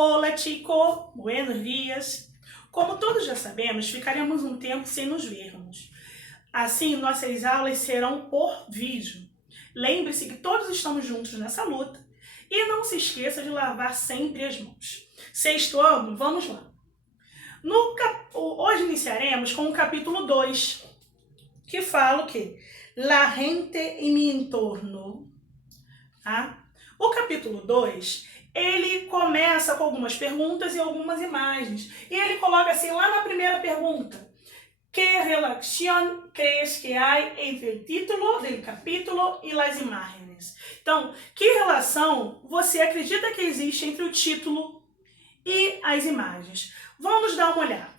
Olá, chico! Buenos dias! Como todos já sabemos, ficaremos um tempo sem nos vermos. Assim, nossas aulas serão por vídeo. Lembre-se que todos estamos juntos nessa luta e não se esqueça de lavar sempre as mãos. Sexto ano, vamos lá. Hoje iniciaremos com o capítulo 2, que fala o quê? La gente en mi entorno. Tá? O capítulo 2, ele começa com algumas perguntas e algumas imagens. E ele coloca assim, lá na primeira pergunta, ¿qué relación crees que hay entre el título del capítulo y las imágenes? Então, que relação você acredita que existe entre o título e as imagens? Vamos dar uma olhada.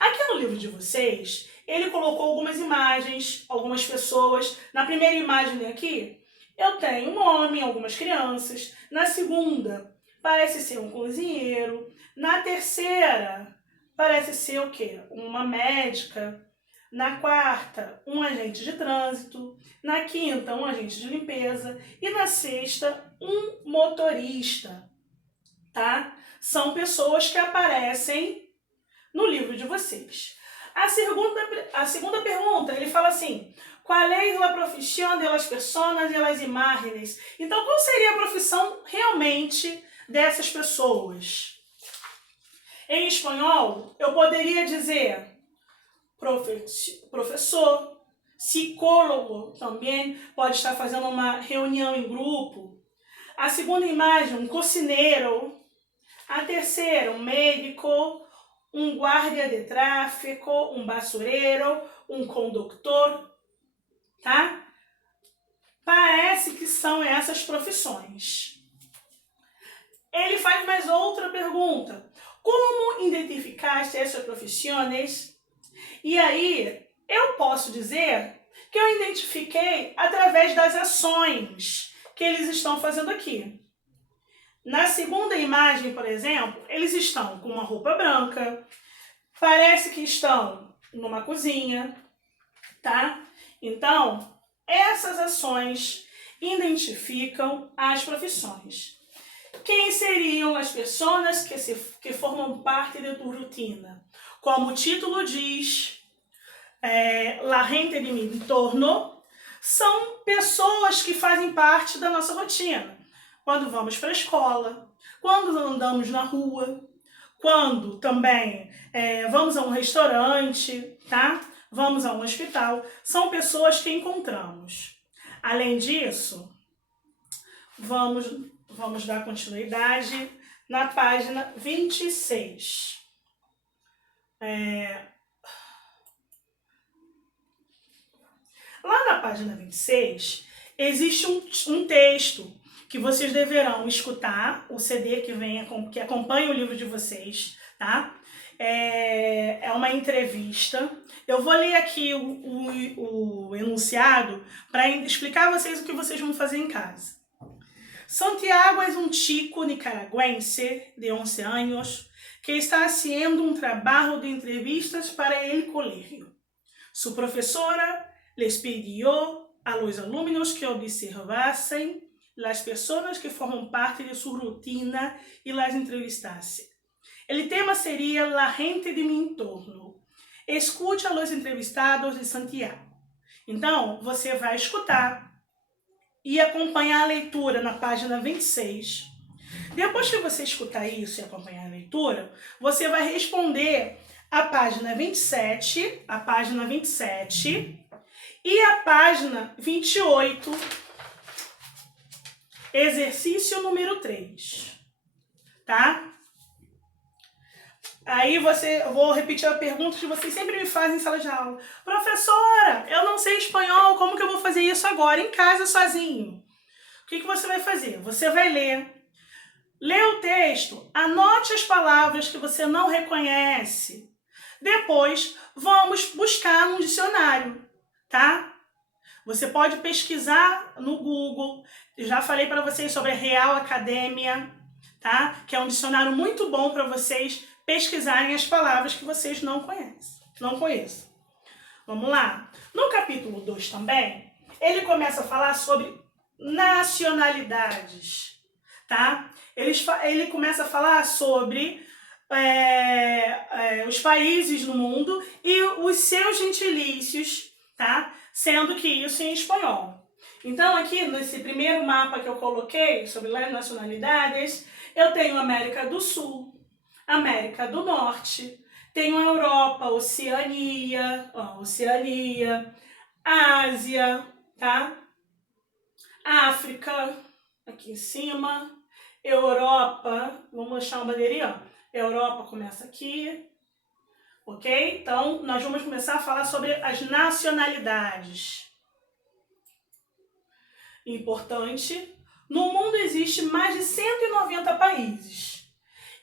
Aqui no livro de vocês, ele colocou algumas imagens, algumas pessoas. Na primeira imagem aqui, eu tenho um homem, algumas crianças. Na segunda, parece ser um cozinheiro. Na terceira, parece ser o quê? Uma médica. Na quarta, um agente de trânsito. Na quinta, um agente de limpeza. E na sexta, um motorista. Tá? São pessoas que aparecem no livro de vocês. A segunda pergunta, ele fala assim, qual é a profissão das pessoas e das imagens? Então, qual seria a profissão realmente dessas pessoas? Em espanhol, eu poderia dizer professor, psicólogo também, pode estar fazendo uma reunião em grupo. A segunda imagem, um cocineiro. A terceira, um médico, um guarda de tráfego, um basureiro, um condutor, tá? Parece que são essas profissões. Ele faz mais outra pergunta. Como identificaste essas profissões? E aí, eu posso dizer que eu identifiquei através das ações que eles estão fazendo aqui. Na segunda imagem, por exemplo, eles estão com uma roupa branca, parece que estão numa cozinha, tá? Então, essas ações identificam as profissões. Quem seriam as pessoas que formam parte de tua rotina? Como o título diz, La gente de mi entorno, são pessoas que fazem parte da nossa rotina. Quando vamos para a escola, quando andamos na rua, quando também vamos a um restaurante, tá? Vamos a um hospital, são pessoas que encontramos. Além disso, vamos dar continuidade na página 26. Lá na página 26, existe um texto que vocês deverão escutar, o CD que acompanha o livro de vocês, tá? É uma entrevista. Eu vou ler aqui o enunciado para explicar a vocês o que vocês vão fazer em casa. Santiago é um chico nicaragüense de 11 anos que está haciendo un trabajo de entrevistas para el colegio. Su profesora les pidió a los alumnos que observasen las personas que formam parte de sua rotina e las entrevistasse. El tema seria La gente de mi entorno. Escute a los entrevistados de Santiago. Então, você vai escutar e acompanhar a leitura na página 26. Depois que você escutar isso e acompanhar a leitura, você vai responder a página 27, a página 27 e a página 28, exercício número 3, tá? Aí eu vou repetir a pergunta que vocês sempre me fazem em sala de aula. Professora, eu não sei espanhol, como que eu vou fazer isso agora, em casa, sozinho? O que você vai fazer? Você vai ler o texto, anote as palavras que você não reconhece. Depois, vamos buscar no dicionário, tá? Você pode pesquisar no Google. Eu já falei para vocês sobre a Real Academia, tá? Que é um dicionário muito bom para vocês pesquisarem as palavras que vocês não conhecem. Vamos lá. No capítulo 2 também, ele começa a falar sobre nacionalidades, tá? Ele começa a falar sobre os países no mundo e os seus gentilícios, tá? Sendo que isso em espanhol. Então, aqui nesse primeiro mapa que eu coloquei sobre as nacionalidades, eu tenho América do Sul, América do Norte, tenho a Europa, Oceania, Ásia, tá? África, aqui em cima, Europa, vou mostrar uma bandeirinha, ó. Europa começa aqui, ok? Então, nós vamos começar a falar sobre as nacionalidades. Importante, no mundo existe mais de 190 países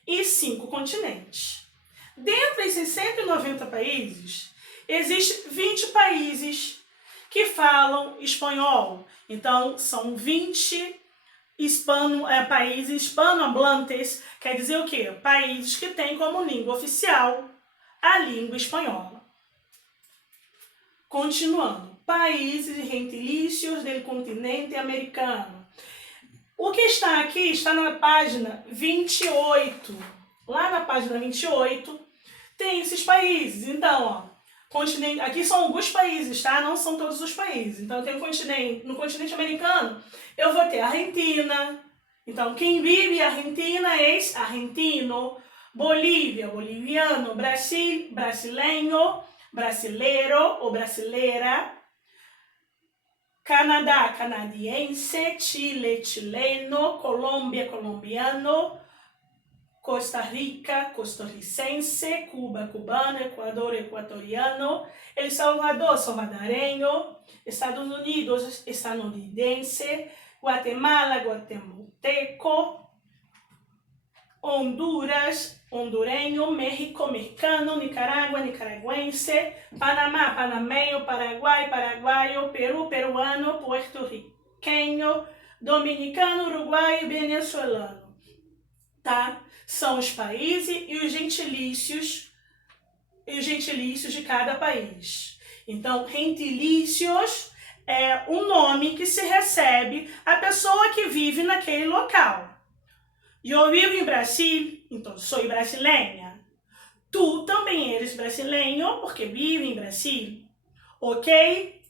e 5 continentes. Dentre esses 190 países, existem 20 países que falam espanhol. Então, são 20 países hispanohablantes, quer dizer o quê? Países que têm como língua oficial a língua espanhola. Continuando, países e gentilícios do continente americano. O que está aqui está na página 28. Lá na página 28 tem esses países. Então, ó, continente, aqui são alguns países, tá? Não são todos os países. Então, tem no continente americano, eu vou ter Argentina. Então, quem vive em Argentina é argentino. Bolívia, boliviano. Brasil, brasileño, brasileiro ou brasileira. Canadá, canadiense. Chile, chileno. Colômbia, colombiano. Costa Rica, costarricense, Cuba, cubano, Equador, equatoriano, El Salvador, salvadoreño, Estados Unidos, estadunidense, Guatemala, guatemalteco, Honduras, hondureño, México, mexicano, Nicaragua, nicaragüense, Panamá, panameño, Paraguay, paraguayo, Perú, peruano, puertorriqueño, dominicano, uruguaio e venezuelano. Tá? São os países e os gentilícios de cada país. Então, gentilícios é um nome que se recebe a pessoa que vive naquele local. Eu vivo em Brasil, então sou brasileira. Tu também eres brasileiro, porque vive em Brasil. Ok?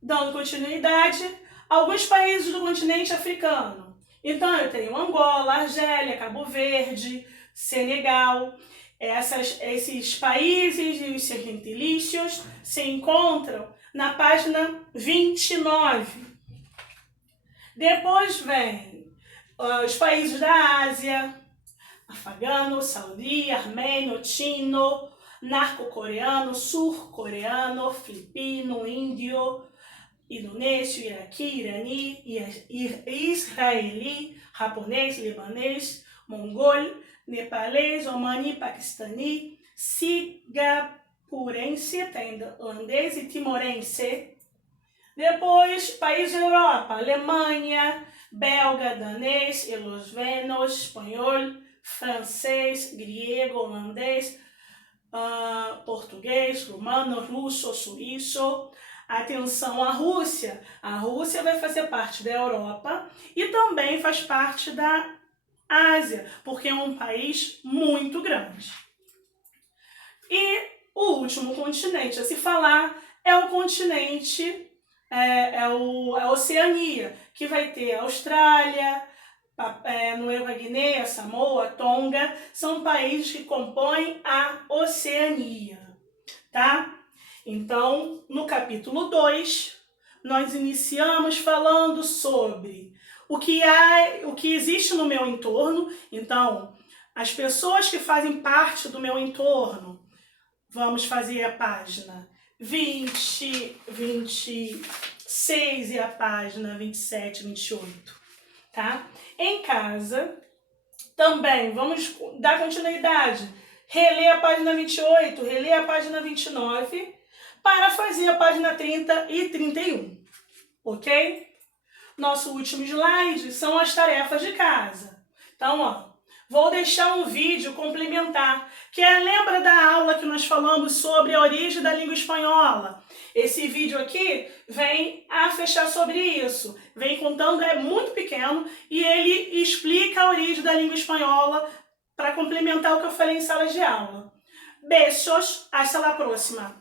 Dando continuidade, alguns países do continente africano. Então, eu tenho Angola, Argélia, Cabo Verde, Senegal. Esses países e os seus gentilícios se encontram na página 29. Depois vem os países da Ásia, afegano, saudi, armênio, chino, narco-coreano, sul-coreano, filipino, índio, indonésio, iraqui, irani, israeli, japonês, libanês, mongol, nepalês, omani, paquistani, singapurense, tailandês e timorense. Depois, países da Europa, Alemanha, belga, danês, esloveno, espanhol, francês, grego, holandês, português, romano, russo, suíço. Atenção à Rússia. A Rússia vai fazer parte da Europa e também faz parte da Ásia, porque é um país muito grande. E o último continente a se falar é o continente, a Oceania, que vai ter a Austrália, Nova Guiné, Samoa, Tonga, são países que compõem a Oceania, tá? Então, no capítulo 2, nós iniciamos falando sobre o que existe no meu entorno. Então, as pessoas que fazem parte do meu entorno, vamos fazer a página 20, 26 e a página 27, 28, tá? Em casa, também vamos dar continuidade, reler a página 28, reler a página 29, para fazer a página 30 e 31, ok? Nosso último slide são as tarefas de casa. Então, ó, Vou deixar um vídeo complementar, lembra da aula que nós falamos sobre a origem da língua espanhola? Esse vídeo aqui vem a fechar sobre isso, vem contando, é muito pequeno, e ele explica a origem da língua espanhola para complementar o que eu falei em sala de aula. Beijos, hasta la próxima!